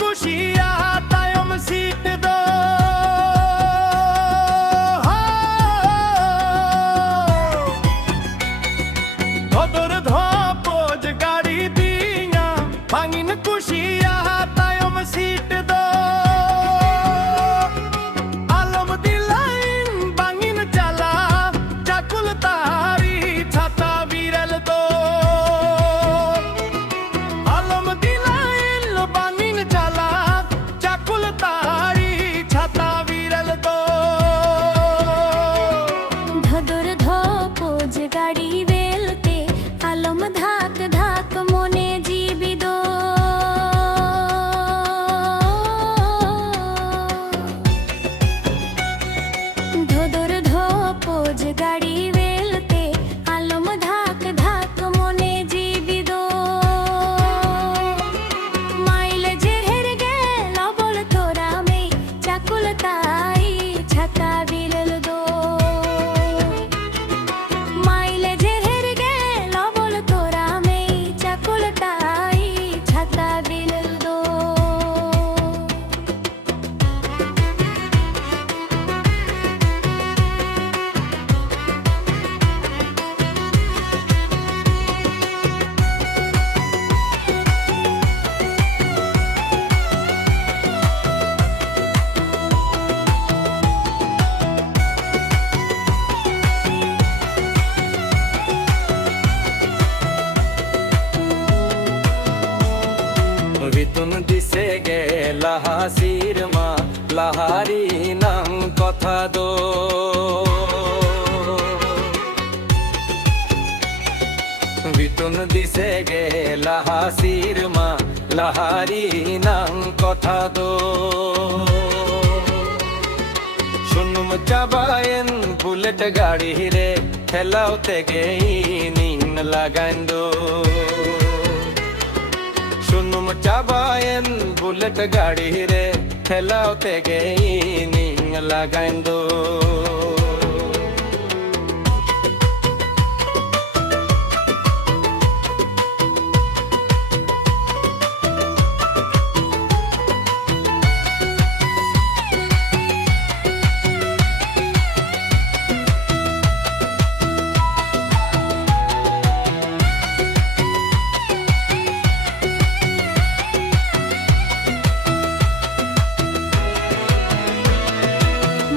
কুশিয়া তায়ম seat দো ধদর ধপোজ গাড়ি দিয়া ভাঙিন কুশিয়া তায়ম সিট দো আলম দিলাইন ভাঙিন চালা চাকুল তারি ছাতা বিরল দো আলম দিলাইন ভাঙিন চালা চাকুল তারি ছাতা বিরল দো ধদর ধপোজ গাড়ি বেলতে আলম ধাক ধাক মনে জীবিত ধদর ধপোজ গাড়ি বেলতে আলম ধাক ধাক মনে জীবিত মাইল জেহের গেল বল তোরা মে চাকুল তাই ছাতা বিরল দো মাইলে জেহের গেল বল তোরা মে চাকুল তাই ছাতা বিরল দো বিতুন দিছে গে লাহাসির মা লাহারি নাম কথা দো বিতুন দিছে গে লাহাসির মা লাহারি নাম কথা দো শুনুম চাবায়েন বুলেট গাড়ি রে ঠেলাওতে গেই নিন লাগাইন দো শুনুম চাবায়েন বুলেট গাড়ি রে ঠেলাওতে গেই নিন লাগাইন দো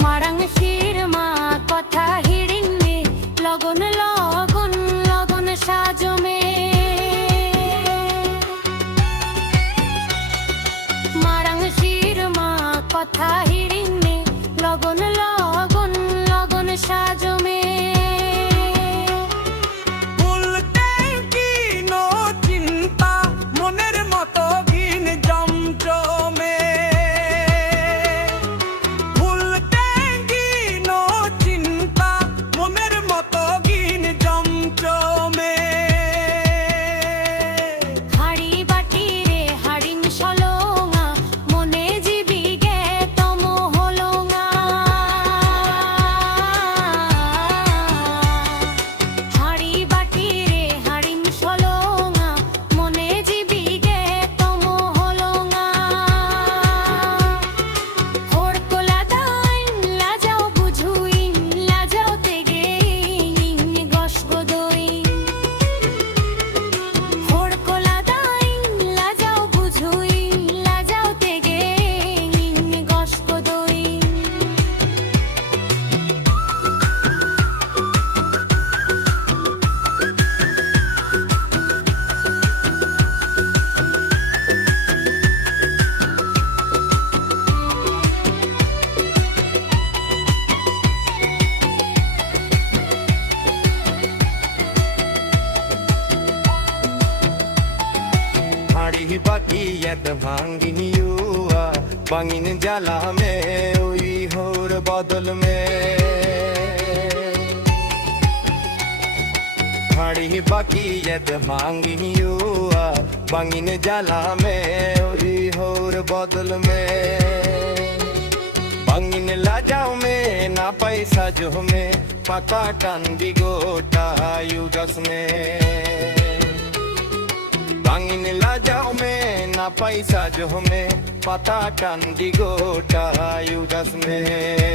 মারাং শির মা কথা হিড়িন্নে লগন লগন লগন সাজমে মারাং শির মা কথা হিড়িন্নে লগন লগন লগন সাজমে ফুল ট্যাঙ্কি নো চিন্তা মনের মতো ঘিন জমজমে ফুল ট্যাঙ্কি নো চিন্তা মনের মতো ঘিন জমজমে হাড়ি বাটি রে হাড়িন সলোঙা মনে জীবি গে তম হলোঙা হাড়ি বাটি রে হাড়িন সলোঙা মনে জীবি গে তম হলোঙা হোড় কোলা দাইন লাজাও বুঝুইন লাজাও তেগে ইন গসব দইন হোড় কোলা দাইন লাজাও বুঝুইন লাজাও তেগে ইন গসব দইন हाड़ी बाकी यद भांगिन युआ बांगिन जाला में उई होर बादल में हाड़ी बाकी यद भांगिन युआ बांगिन जाला में उई होर बादल में बांगिन लाजाओ में ना पैसा जो में पका टन बिगोटा युगस में बांगिन लाजाओ में ना पैसा जो हमें पता टंडी गोटा युदस में